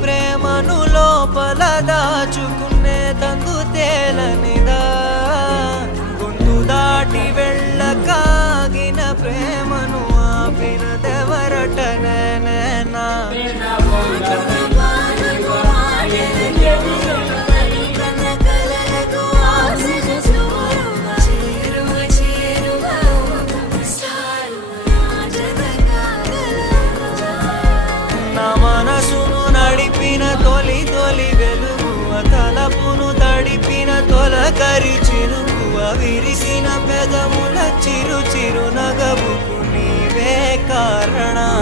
ప్రేమను లోపల దాచుకునే తందు తేలనిదా గొంతు దాటి వెళ్ళకాగిన ప్రేమను ఆపినదెవరట నేనేనా మనసును నడిపిన తొలి తొలి వెలుగు తలపును తడిపిన తొలకరి చిరుకు విరిసిన పెదముల చిరు చిరు నగవుకు నీవే కారణం